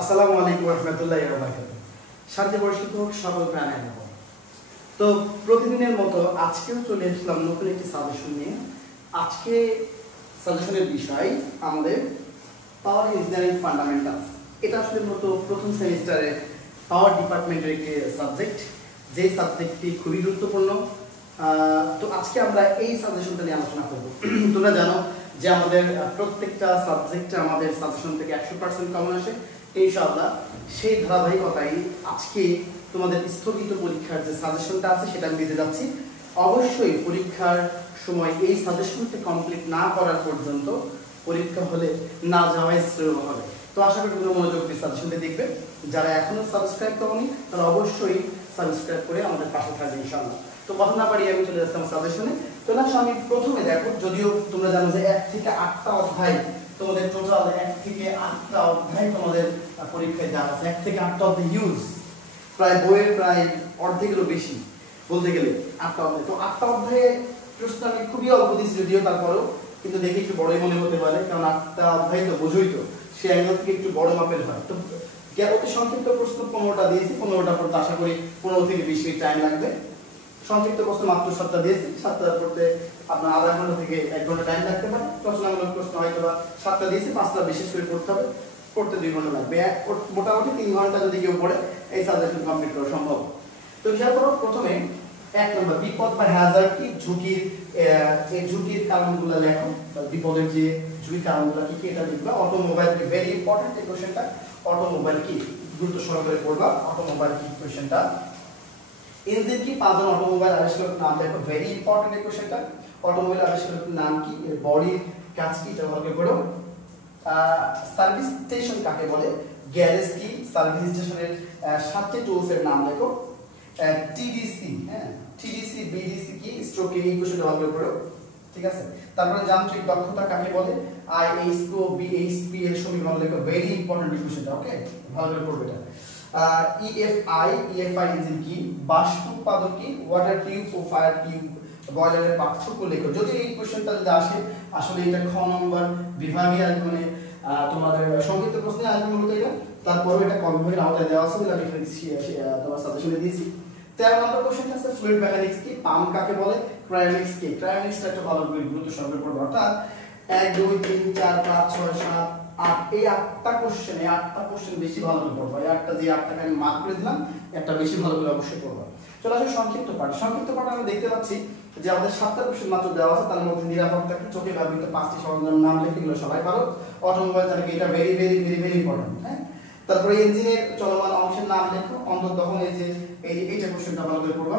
আসসালামু আলাইকুম রহমতুল্লাহি ওয়া বারাকাতুহু। শান্তি বর্ষিত হোক সকল প্রাণের উপর। তো প্রতিদিনের মতো আজকেও চলে আসলাম নতুন একটি সাজেশন নিয়ে। আজকে সাজেশনের বিষয় আমাদের পাওয়ার ইঞ্জিনিয়ারিং ফান্ডামেন্টালস। এটা আসলে মূলত প্রথম সেমিস্টারে পাওয়ার ডিপার্টমেন্টের একটি সাবজেক্ট, যে সাবজেক্টটি খুবই গুরুত্বপূর্ণ। তো আজকে আমরা এই সাজেশনটা নিয়ে আলোচনা করব। তোমরা জানো যে আমাদের প্রত্যেকটা সাবজেক্টে আমাদের সাজেশন থেকে 100% কমন আসে ইনশাআল্লাহ। সেই ধারাবাহিকতায় আজকে তোমাদের স্থগিত পরীক্ষার যে সাজেশনটা আছে সেটা আমি দিতে যাচ্ছি। অবশ্যই পরীক্ষার সময় এই সাজেশনটা কমপ্লিট না করার পর্যন্ত পরীক্ষা হলে না যাওয়াই শ্রেয় হবে। তো আশা করি তোমরা মনোযোগ দিয়ে সাজেশনটা দেখবে। যারা এখনো সাবস্ক্রাইব করোনি তারা অবশ্যই সাবস্ক্রাইব করে আমাদের পাশে থাকবে ইনশাআল্লাহ। তো কথা না পারি আমি চলে যাচ্ছি আমার সাজেশনে। তো আমি প্রথমে দেখো, যদিও তোমরা জানো যে 1 থেকে 8টা অধ্যায় তোমাদের টোটাল 1 থেকে 8টা অধ্যায় তোমাদের পরীক্ষায় দেওয়া আছে। 1 থেকে 8টা অধ্যায় ইউজ প্রায় বইয়ের প্রায় অর্ধেকেরও বেশি বলতে গেলে 8টা অধ্যায়। তো 8টা অধ্যায়ে প্রশ্ন আমি খুবই অল্প দিচ্ছি যদিও, তারপরেও কিন্তু দেখে একটু বড়ই মনে হতে পারে, কারণ 8টা অধ্যায় তো বোঝোই তো, সে অ্যাঙ্গেল থেকে একটু বড় মাপের হয়। তো অতি সংক্ষিপ্ত প্রশ্ন 15টা দিয়েছি, 15টা পড়তে আশা করি 15 থেকে 20 মিনিট টাইম লাগবে। সংক্ষিপ্ত প্রশ্ন মাত্র 7টা দিয়েছি, 7টা পড়তে আপনার আধা ঘন্টা থেকে 1 ঘন্টা টাইম লাগতে পারে। প্রশ্নমূলক প্রশ্ন হয়তো বা 7টা দিয়েছি, 5টা বিশেষ করে পড়তে হবে, পড়তে 2 ঘন্টা লাগবে। মোটামুটি 3 ঘন্টা যদি কেউ পড়ে এই সাবজেক্ট কমপ্লিট করা সম্ভব। তো খেয়াল করো, প্রথমে 1 নম্বর বিপদ বা হ্যাজার্ড কি, ঝুঁকির এই ঝুঁকির কারণগুলো লেখো। বিপদের যে ঝুঁকির কারণগুলো কি কি এটা লিখবা। অটোমোবাইল কি, ভেরি ইম্পর্টেন্ট এই কোশ্চেনটা। অটোমোবাইল কি গুরুত্ব সহকারে পড়বা। অটোমোবাইল কি কোশ্চেনটা। ইঞ্জিন কি, 5 জন অটোমোবাইল আবিষ্কারকের নাম লেখো। ভেরি ইম্পর্টেন্ট এই কোশ্চেনটা। অটোমোবাইল আবিষ্কারকের নাম কি, এর বডির কাজ কি, এটা ভালো করে পড়ো। সার্ভিস স্টেশন কাকে বলে, গ্যারেজ কি, সার্ভিস স্টেশনের 7টি টুলস এর নাম লেখো। টিডিসি, হ্যাঁ টিডিসি বিডিসি কি, স্ট্রোক এই কোশ্চেনটা ভালো করে পড়ো, ঠিক আছে। তারপরে যান্ত্রিক দক্ষতা কাকে বলে, আইএসও বিএইচপি এর সমীকরণ লেখো। ভেরি ইম্পর্টেন্ট এই কোশ্চেনটা, ওকে ভালো করে পড়বে এটা। ইএফআই ইঞ্জিন কি, বাষ্প উৎপাদক কি, ওয়াটার টিউব ও ফায়ার টিউব বয়লারের পার্থক্য লেখো। যদি এই কোশ্চেনটা যদি আসে, আসলে এটা খ নম্বর বিভাগে মানে তোমাদের সংক্ষিপ্ত প্রশ্নে আসবে মূলত এটা। তারপরে এটা কম বিভাগের আওতায় দেওয়া আছে, আমি এখানে তোমার সাজেশনে দিয়েছি। 13 নম্বর কোশ্চেন আছে ফ্লুইড মেকানিক্স কি, পাম্প কাকে বলে, ক্রায়োনিক্স কি। ক্রায়োনিক্সটা একটা ভালো গুরুত্ব সহকারে পড়বে। অর্থাৎ 1 2 3 4 5 6 7 8 এই 8টা কোশ্চেন, এই 8টা কোশ্চেন বেশি ভালো করে পড়বা। এই 8টা যে 8টাকে আমি মার্ক করে দিলাম, একটা বেশি ভালো করে অবশ্যই পড়বা। চলো আসলে সংক্ষিপ্ত পাঠ। সংক্ষিপ্ত পাঠ আমরা দেখতে পাচ্ছি যে আমাদের 7টা কোশ্চেন মাত্র দেওয়া আছে। তার মধ্যে নিরাপত্তা কি, চোখে ব্যবহৃত 5টি সরঞ্জাম নাম লেখে, এগুলো সবাই পারো। অটোমোবাইল তার কি, এটা very very very very important, হ্যাঁ। তারপরে ইঞ্জিনের চলমান অংশের নাম লেখো। অন্তর্দহন এই যে এইটা কোশ্চেনটা ভালো করে পড়বা,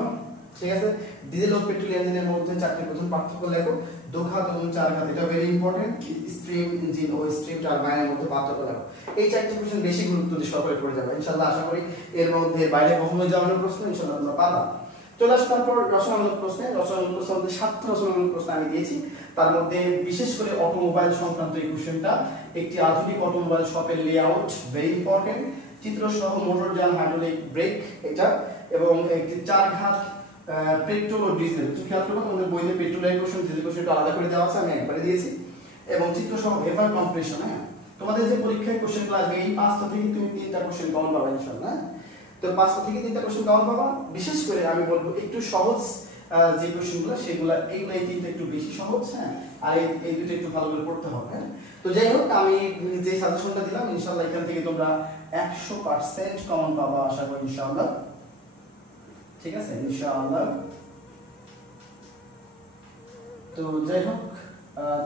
ঠিক আছে। ডিজেল ও পেট্রোল ইঞ্জিনের মধ্যে 4টি প্রধান পার্থক্য লেখো। দোঘাত এবং চারঘাত এটা ভেরি ইম্পর্টেন্ট। স্ট্রিম ইঞ্জিন ও স্ট্রিম টারবাইনের মধ্যে পার্থক্য লেখো। এই 4টি কোশ্চেন বেশি গুরুত্ব দিয়ে সহকারে পড়ে যাবে ইনশাআল্লাহ। আশা করি এর মধ্যে বাইরে কখনো যাওয়ার প্রশ্ন ইনশাআল্লাহ তোমরা পাবা। চলে আসো তারপর রচনামূলক প্রশ্নে। রচনামূলক প্রশ্ন মধ্যে 7টা রচনামূলক প্রশ্ন আমি দিয়েছি। তার মধ্যে বিশেষ করে অটোমোবাইল সংক্রান্ত এই কোশ্চেনটা। একটি আধুনিক অটোমোবাইল শপের লেআউট ভেরি ইম্পর্টেন্ট। চিত্র সহ মোটরযান হাইড্রোলিক ব্রেক এটা, এবং একটি 4 ঘাত পেট্রোল ও ডিজেল। তুমি খেয়াল করো তোমাদের বইতে পেট্রোলের কোশ্চেন ডিজেল কোশ্চেনটা আলাদা করে দেওয়া আছে, আমি একবারে দিয়েছি। এবং চিত্র সহ ভেপার কম্প্রেশন, হ্যাঁ তোমাদের যে পরীক্ষায় কোশ্চেনগুলো আসবে এই 5টা থেকে তুমি 3টা কোশ্চেন কমন পাবে ইনশাআল্লাহ। তো 5টা থেকে 3টা কোশ্চেন কমন পাবা। বিশেষ করে আমি বলবো একটু সহজ যে কোশ্চেনগুলো সেগুলো, এইগুলো এই 3টা একটু বেশি সহজ, হ্যাঁ, আর এই দুটো একটু ভালো করে পড়তে হবে, হ্যাঁ। তো যাই হোক, আমি যে সাজেশনটা দিলাম ইনশাআল্লাহ এখান থেকে তোমরা 100% কমন পাবা আশা করি ইনশাআল্লাহ, ঠিক আছে ইনশাআল্লাহ। তো যাই হোক,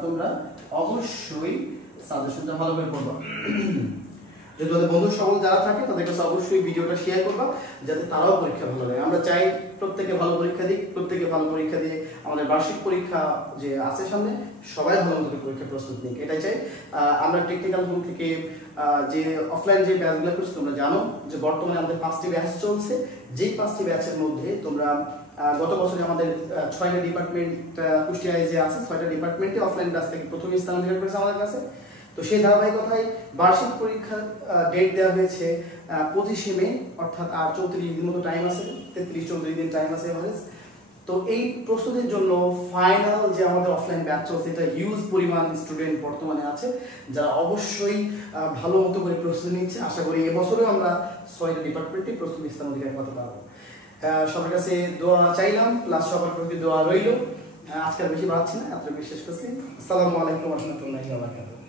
তোমরা অবশ্যই সাজেশনটা ভালো করে পড়বা। যদি তোমাদের বন্ধু সকল যারা থাকে তাদের কাছে অবশ্যই ভিডিওটা শেয়ার করবা, যাতে তারাও পরীক্ষা ভালো লাগে। আমরা চাই প্রত্যেকে ভালো পরীক্ষা দিক, প্রত্যেকে ভালো পরীক্ষা দিয়ে আমাদের বার্ষিক পরীক্ষা যে আছে সামনে সবাই ভালো মতো পরীক্ষা প্রস্তুত নিক, এটাই চাই। আমরা টেকনিক্যাল গ্রুপ থেকে যে অফলাইন যে ব্যাচগুলো করছি তোমরা জানো যে বর্তমানে আমাদের 5টি ব্যাচ চলছে। যেই 5টি ব্যাচের মধ্যে তোমরা গত বছরে আমাদের 6টা ডিপার্টমেন্ট কুষ্টিয়ায় যে আছে 6টা ডিপার্টমেন্টে অফলাইন ব্যাচ থেকে প্রথম স্থান অধিকার করেছে আমাদের কাছে। তো সেই ধারাবাহিকতায় বার্ষিক পরীক্ষার ডেট দেওয়া হয়েছে 25শে মে, অর্থাৎ আর 34 দিন মতো টাইম আছে, 33-34 দিন টাইম আছে এভারেজ। তো তো এই প্রস্তুতির জন্য ফাইনাল যে আমাদের অফলাইন ব্যাচ চলছে, এটা হিউজ পরিমাণ স্টুডেন্ট বর্তমানে আছে যারা অবশ্যই ভালো মতো করে প্রস্তুতি নিচ্ছে। আশা করি এবছরেও আমরা 6টা ডিপার্টমেন্টে প্রস্তুতি স্থান অধিকার করতে পারবো। সবার কাছে দোয়া চাইলাম, প্লাস সবার প্রতি দোয়া রইল। আজকে আর বেশি বাড়াচ্ছি না, এত বিশেষ করছি। আসসালামু আলাইকুম ওয়া রাহমাতুল্লাহি ওয়া বারাকাতুহু।